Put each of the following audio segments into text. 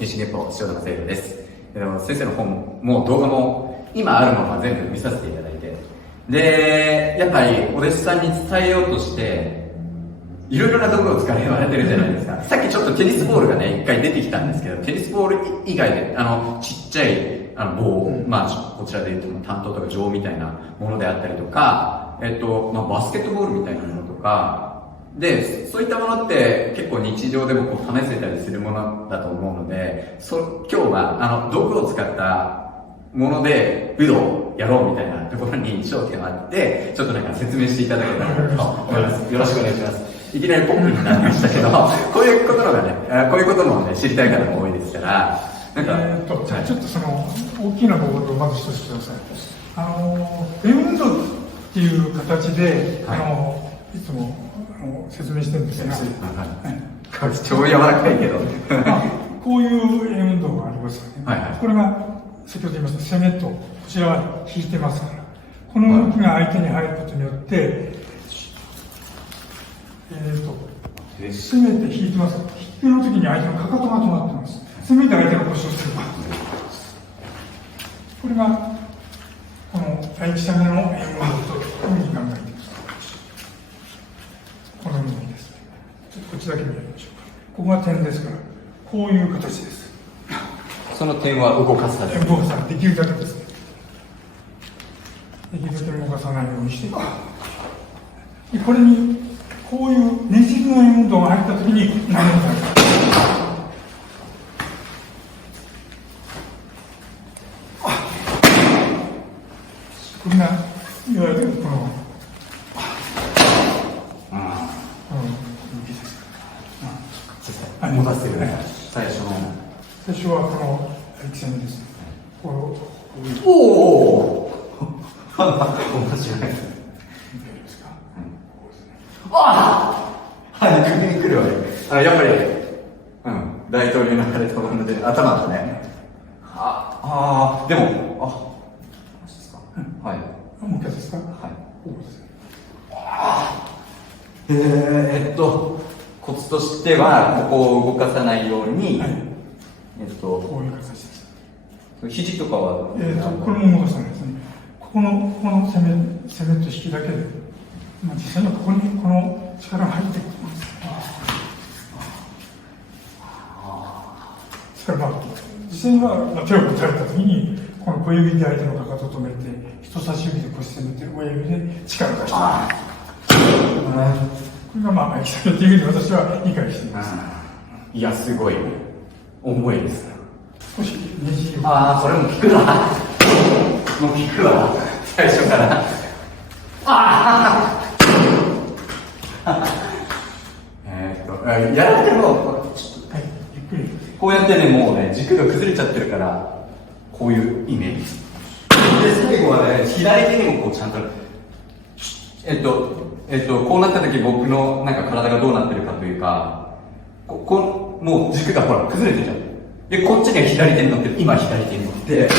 西月歩塩田正宏です。先生の本も動画も今あるものは全部見させていただいて、でやっぱりお弟子さんに伝えようとしていろいろな道具を使え言われてるじゃないですか。さっきちょっとテニスボールがね一回出てきたんですけど、テニスボール以外でちっちゃい棒、こちらで言うと担当とか錠みたいなものであったりとか、バスケットボールみたいなものとかで、そういったものって結構日常でもこう試せたりするものだと思うので、今日は道具を使ったもので武道をやろうみたいなところに焦点があって、ちょっとなんか説明していただけたらと思います。よろしくお願いします。いきなりポップになりましたけど、こういうことのがね、こういうこともね、知りたい方も多いですから、ちょっとその大きなボールをまず一つください。円運動っていう形で、いつも説明してるんですが、超柔らかいけどこういう円運動がありますよね。これが先ほど言いました攻めと、こちらは引いてますから、この動きが相手に入ることによって、攻めて引いてます。引きの時に相手のかかとが止まってます。攻めて相手の腰をする。これがこの第一射目の円運動というふうに考えています。このようにですね。ちょっとこっちだけ見てみましょうか。ここが点ですから、こういう形です。その点は動かさない。動かさない。できるだけですね。できるだけ動かさないようにして。でこれにこういうねじりの円運動が入ったときに投げる。これがいわゆるこの持たせるね。最初はこのエキセンです。おお面白い。首に来るわけ。やっぱり、大統領のあれと同じで頭だね。でも、マジですか。はい。もう一回ですか。はい。コツとしてはここを動かさないように、こういう形です。肘とかはこれも動かさないですね。ここの攻めと引きだけで、実際にはここにこの力が入ってくるんです。ですから実際には手を打たれたときに、この小指で相手のかかとを止めて、人差し指で腰攻めて、親指で力を出してこれがエキセンというふうに私は理解しています。いや、すごい重いです。少しねじりを。それも効くわ。もう効くわ。最初から。やられても、ゆっくり。こうやってね、もうね、軸が崩れちゃってるから、こういうイメージ。で、最後はね、左手にもこうちゃんと、こうなった時僕のなんか体がどうなってるかというか、もう軸がほら、崩れてるじゃん。で、こっちには左手に乗ってる。今左手に乗って、結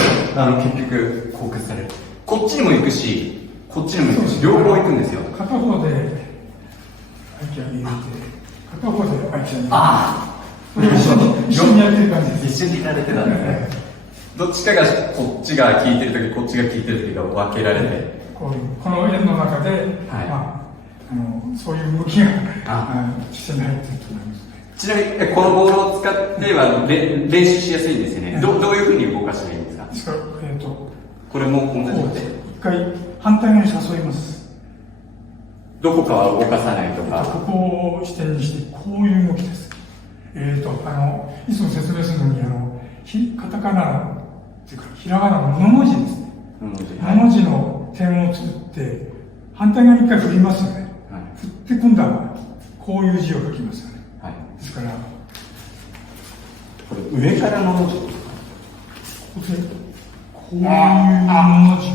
局、こう崩される。こっちにも行くし、こっちにも行くし、両方行くんですよ。片方で相手を入れて、片方で相手を入れて。一緒にやってる感じです。一緒にやられてたんですね。どっちかがこっちが効いてる時、こっちが効いてる時が分けられて。この円の中で、そういう動きが実際に入っていると思います。ちなみにこのボールを使っては練習しやすいんですよね。どういうふうに動かしたらいいんですか。ですから、これも同じことで。一回反対側に誘います。どこかは動かさないとか。ここを視点にして、こういう動きです。いつも説明するのに、カタカナっていうか、ひらがなのの文字ですね。の文字の点を作って、反対側に一回振りますよね。振って今度は、こういう字を書きますよね。ですから、これ上からの文字。こういう文字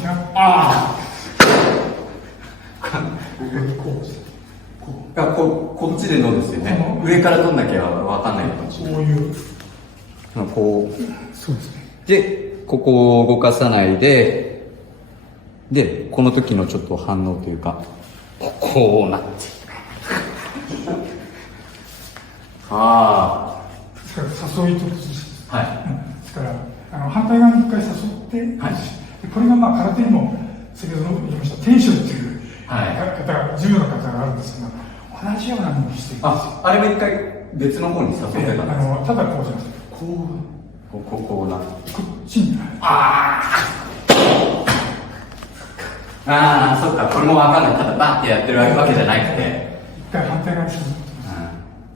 が、こっちでのですよね。上から取んなきゃわかんないかもしれない。こう。そうですね。で、ここを動かさないで、この時のちょっと反応というか、こうなって。誘いと崩しです。反対側に一回誘って、はいでこれが空手にも先ほど言いました天使っていうはい方が重要な方があるんですが、同じようなものをしているんですよ。あれも一回別の方に誘ってたんですか？ただこうじゃなくて、こうな。こっちに、そっか、これもわかんない。ただバッてやってるわけじゃなくて、一回反対側に誘ってま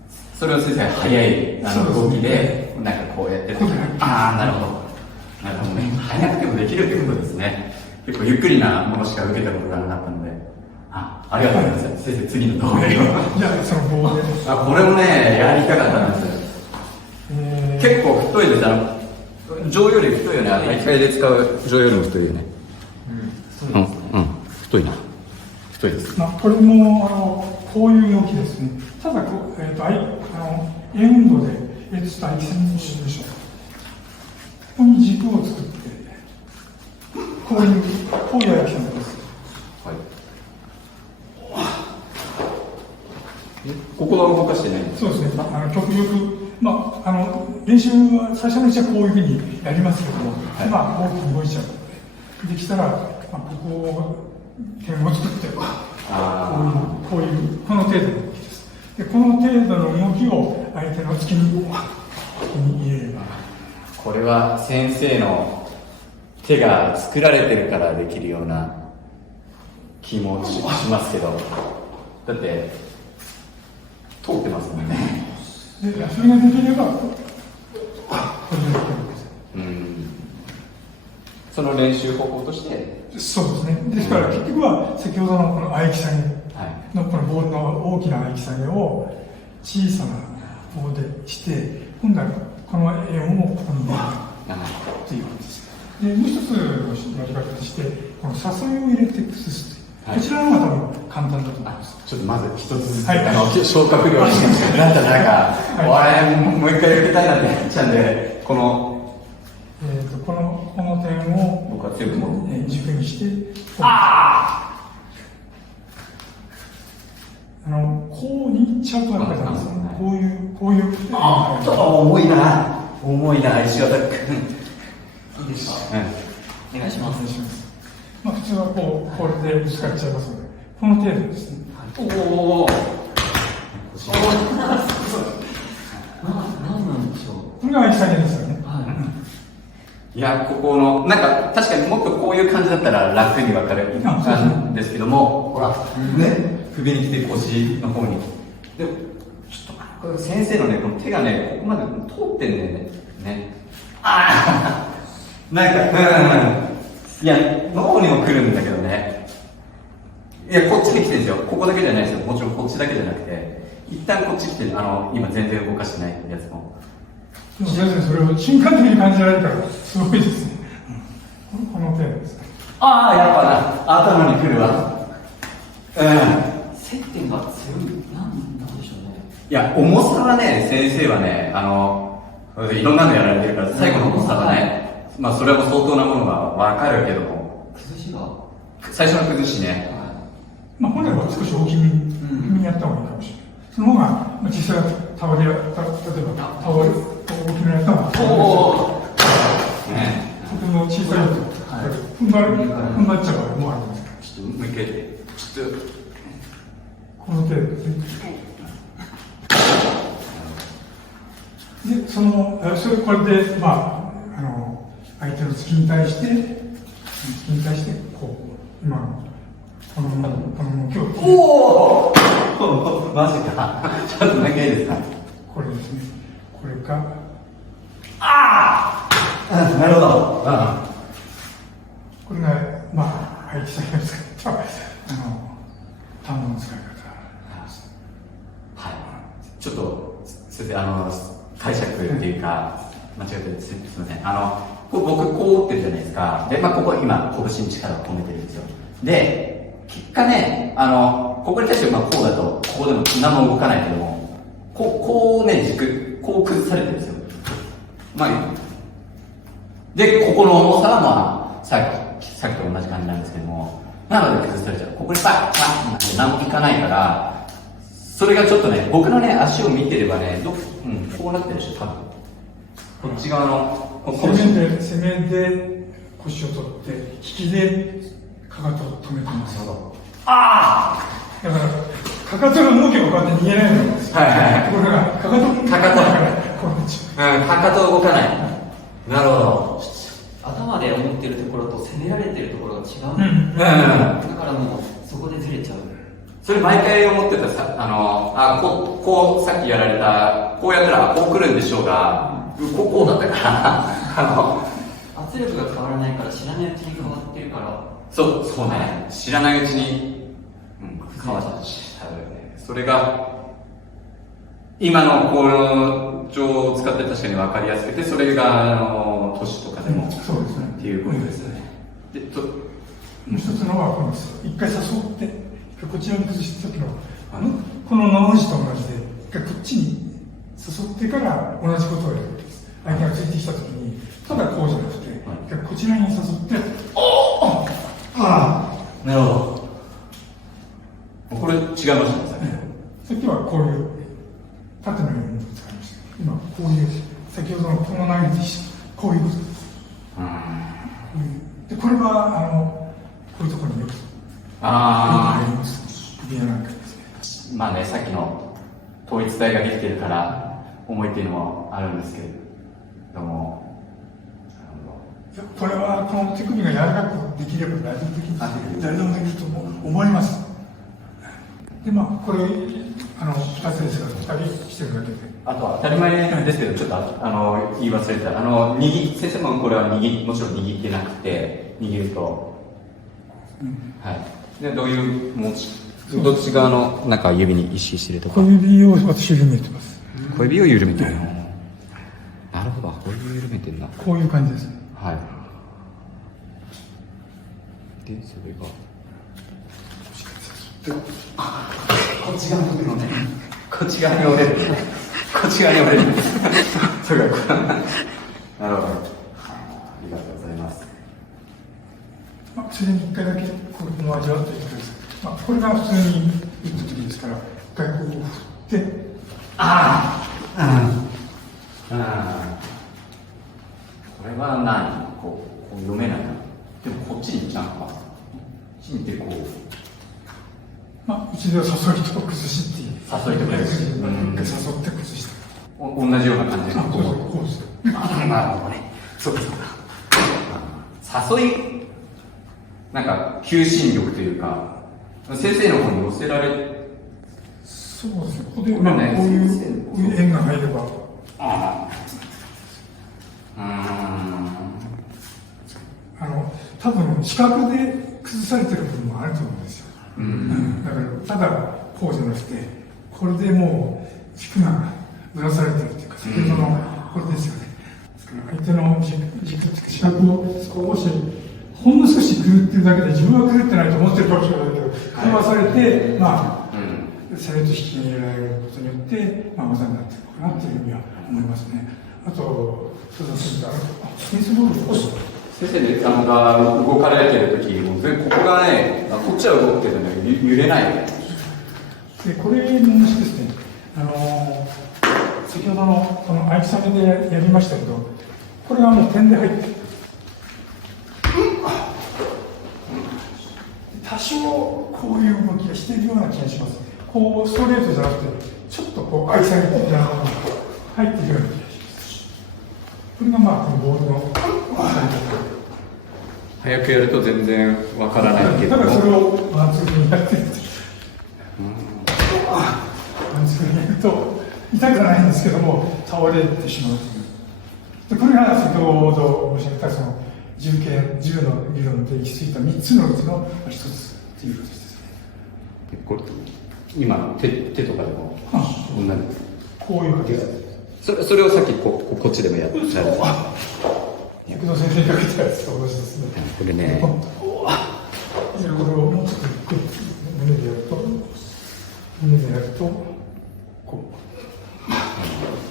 す。それを先生早い動きで、なんかこうやってる。なるほど。なるほどね。早くてもできるってことですね。結構ゆっくりなものしか受けたことがなかったので。ありがとうございます。先生、次の動画を。じゃあ、その棒で。これもね、やりたかったんですよ。結構太いです。上より太いよね。大会で使う上よりも太いよね。太いな。太いです。これもこういう動きですね。ただ円運動で、ちょっと合気線にしましょう。ここに軸を作って、こういう合気線です。はい。ここは動かしてないんですか？そうですね。極力、練習は最初のうちはこういうふうにやりますけども、大きく動いちゃうので、できたら、ここ点を作って、この程度の動きです。で、この程度の動きを相手の突きに入れれば。これは先生の手が作られてるからできるような気もしますけど、だって通ってますもんね。で、それができれば、これでできるんです。その練習方法として。そうですね。ですから結局は先ほどのこの合気下げのこのボールの大きな合気下げを小さな棒でして、今度はこの円をここに入れるという感じです。で、もう一つのやり方として、この誘いを入れて崩すという。こちらの方が多分簡単だと思います。ちょっとまず一つずつ、はい、消化不良になったもう一回やりたいなってなっちゃうんで、この点を僕は強く持って軸にして、こうにいっちゃうとやっぱりなんですね。こういう。重いな、石渡君。いいですか？お願いします。普通はこれでぶつかっちゃいますので、この程度ですね。何なんでしょう。これが合気下げですよね。いや、ここの、なんか、確かにもっとこういう感じだったら楽に分かるんですけども、ほら、首に来て腰の方に。でも、ちょっと、これ先生のね、この手がね、ここまで通ってんだよね。なんか、いや、脳にも来るんだけどね。いや、こっちに来てるんですよ。ここだけじゃないですよ。もちろんこっちだけじゃなくて、一旦こっち来て、今全然動かしてないやつも。先生、それを瞬間的に感じられるから、すごいですね。この程度ですね。やっぱな、頭に来るわ。接点が強い、なんでしょうね。いや、重さはね、先生はね、いろんなのやられてるから、最後の重さがね、それはもう相当なものがわかるけども、崩しが、最初の崩しね。本来は少し大きめにやった方がいいかもしれない。その方が、実際は例えば大きめにやった方が、とても小さいと、踏ん張っちゃう場合もあるんですけど。ちょっともう一回、この程度ですね。で、これで、相手の突きに対して、今の、この動きを。マジか。ちょっともう一回いいですか？これですね。これか。なるほど。これが、合気先ですけど、単語の使い方です。はい。ちょっと、先生、解釈っていうか、間違っててすみません。僕、こう打ってるじゃないですか。で、ここ今、拳に力を込めてるんですよ。で、結果ね、ここに対して、こうだと、ここでも何も動かないけども、こうね、軸、こう崩されてるんですよ。で、ここの重さはさっきと同じ感じなんですけども、なので崩されちゃう。ここにパッって何もいかないから、それがちょっとね、僕のね、足を見てればね、こうなってるでしょ、多分。こっち側の、攻めで腰を取って、引きでかかとを止めてます。あだから、かかとの動きがこうやって逃げないんですよ。はいはいはいところが、かかとこうなっちゃう。かかと動かない。なるほど。頭で思ってるところと攻められてるところが違う、うん。だからもうそこでずれちゃう。それ毎回思ってたさ、こう、さっきやられた、こうやったらこう来るんでしょうが、こうだったから、圧力が変わらないから知らないうちに変わってるから。そうね。知らないうちに、変わっちゃうよね。それが、今のこの情を使って確かに分かりやすくて、それが、都市とかでも、そうですね。っていうことですね。で、もう一つのは、この一回誘って、こちらに崩した時の、この7文字と同じで、一回こっちに誘ってから同じことをやるわけです。相手がついてきた時に、ただこうじゃなくて、一回こちらに誘って、なるほど。これ違いましたね、さっきはこういう縦のように使いました。今こういう先ほどのこの投げてこういうことです。でこれはこういうところによくあります。首やなんかですね。まあね、さっきの統一体ができてるから重いっていうのもあるんですけれども、これはこの手首が柔らかくできれば誰でもできます。誰でもできると思います。でまあこれ2つですが2人してるだけで。あとは当たり前ですけどちょっと言い忘れた先生もこれはもちろん握ってなくて握ると、はいでどういうどっち側のなんか指に意識してるとか。小指を私緩めてます。小指を緩めてる。なるほど、小指を緩めてるな。こういう感じです。はい。でそれがこっち側に折れるのね。こっち側に折れる。こっち側に折れる。そうか、なるほど。ありがとうございます。それに一回だけこの味わっていただきます。これが普通に打った時ですから、一回こう振って、これは何？こう読めないな。でもこっちになんか、こっちに行ってこう。うちでは誘いと崩しっていう。誘いと崩し。誘って崩して。同じような感じで。こうです。なるほどね。そうかそうか。誘い、なんか、求心力というか、先生の方に寄せられそうですね。ここで、こうねいう円が入れば。多分、視覚で崩されてる部分もあると思うんですよ。だから、ただ、こうじゃなくて、これでもう、軸がぶらされてるっていうか、先ほどの、これですよね。相手の軸、視覚を少し、ほんの少し狂ってるだけで、自分は狂ってないと思ってるかもしれないけど、狂わされて、それと引き入れられることによって、技になってるのかなっていうふうには思いますね。あと、そうだ、テニスボールを少し。先生でが動かれてるとき、もうここがね、こっちは動くけどね、揺れない。で、これの話ですね、先ほどのこのアイキサメでやりましたけど、これはもう点で入ってる。多少こういう動きがしているような気がします。こうストレートじゃなくて、ちょっとこうアイキサメみたいなものが入っているような気がします。これがこのボールの早くやると全然わからないけど。だからそれをマンツーにやってるんです。マンツーにやると痛くないんですけども倒れてしまうという。でこれが先ほど申し上げたその銃の理論で行き着いた3つのうちの1つということですね。これ今の手とかでもこんなこういう形でそれをさっきこっちでもやってた。薬の先生にかけたやつと同じですね。これね。これをもうちょっとゆっくり胸でやるとこう。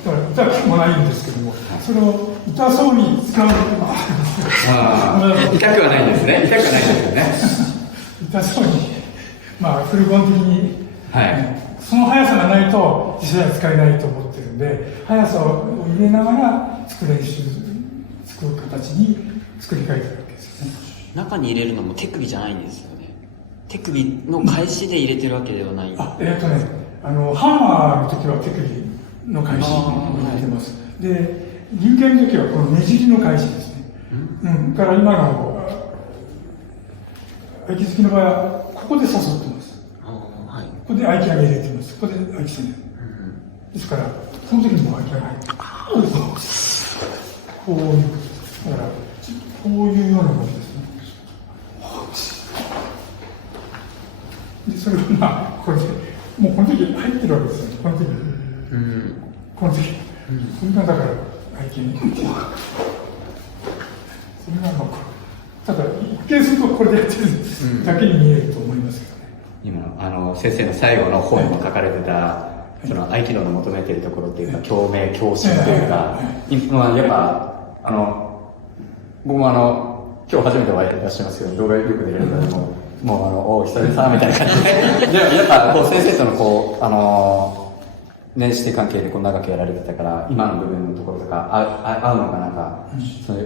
だから痛くもないんですけども、それを痛そうに使う。痛くはないんですね。痛くはないんですよね。痛そうに、フルコン的に、その速さがないと実際は使えないと思ってるんで、速さを入れながら使く形に作り変えてるわけですよね。中に入れるのも手首じゃないんですよね。手首の返しで入れてるわけではない。ハンマーの時は手首の返しに入れてます。で、流形の時はこのねじりの返しですね。だから今の合気好きの場合はここで誘ってます。はい、こここで合気上げ入れてます。ここで合気攻め。ですから、その時にも合気上げ入ってこういう、だから、こういうような動きですね。で、それをこれで、もうこの時入ってるわけですよね。この時。この時。それがだから、合気に。それがただ、一見するとこれでやってるだけに見えると思いますけどね。今先生の最後の本に書かれてた、その合気道の求めているところっていうか、共鳴、共振というか、今やっぱ、僕も今日初めてお会いいらっしゃいますけど、動画よく出れるので、お久々みたいな感じで。でもやっぱ、先生との師弟関係で長くやられてたから、今の部分のところとか、合うのかなんか、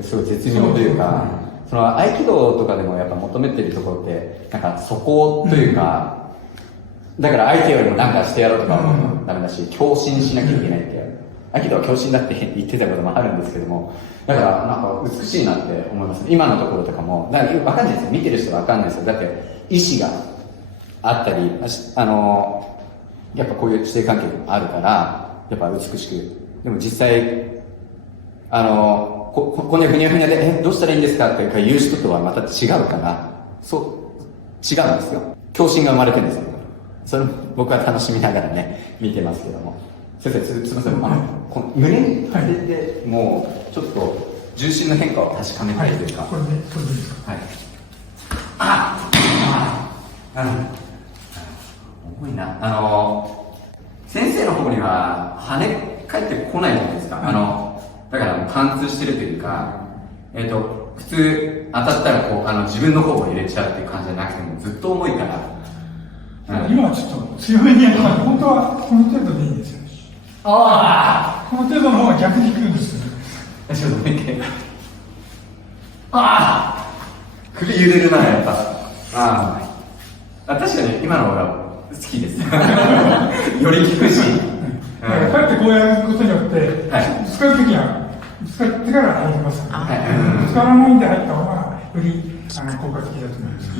すごい絶妙というか、その合気道とかでもやっぱ求めているところって、なんかそこというか、だから相手よりもなんかしてやろうとかもダメだし、共振しなきゃいけないって、合気道は共振だって言ってたこともあるんですけども、だからなんか美しいなって思います。今のところとかも、だからわかんないですよ。見てる人はわかんないですよ。だって意志があったり、やっぱこういう師弟関係があるから、やっぱ美しく。でも実際、こんにゃふにゃふにゃで、どうしたらいいんですかって言う人とはまた違うから、違うんですよ。共振が生まれてるんですよ。それ僕は楽しみながらね、見てますけども。先生、すみません。この胸に当てて、もう、ちょっと、重心の変化を確かめたいというか。これでいいですか。重いな。先生の方には、跳ね返ってこないじゃないですか。だから貫通してるというか、普通当たったら自分の方を入れちゃうっていう感じじゃなくても、ずっと重いから。今はちょっと強めにやるから、本当はこの程度でいいんですよ。この程度の方が逆に効くんですよね。ちょっともう一回。首揺れるな、やっぱ。確かに今の方が好きです。より効くし。こうやってこうやることによって、ぶつかるときは、ぶつかってから入りますからね。ぶつからないんで入った方が、より効果的だと思います。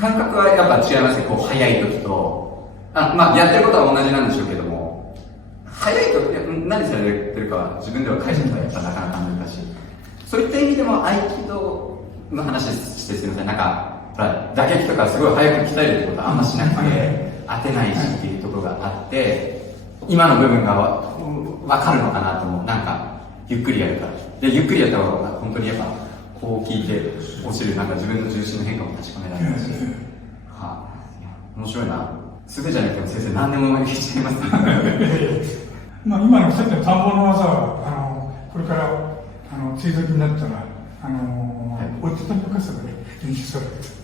感覚はやっぱ違いますね。速い時と、やってることは同じなんでしょうけども、速いと何されてるかは自分では解釈はやっぱなかなか難しい。そういった意味でも合気道の話してすみません。打撃とかすごい速く鍛えるってことはあんましなくて、当てないしっていうところがあって、今の部分がわかるのかなと思う。ゆっくりやるから。で、ゆっくりやった方が本当にやっぱ、こう聞いて落ちる、自分の重心の変化も確かめられるし。面白いな。すぐじゃなくても先生何でも言っちゃいますね。今のおっしゃった田んぼの技は、これから梅雨時になったら、折りたたみの傘で練習するわけです。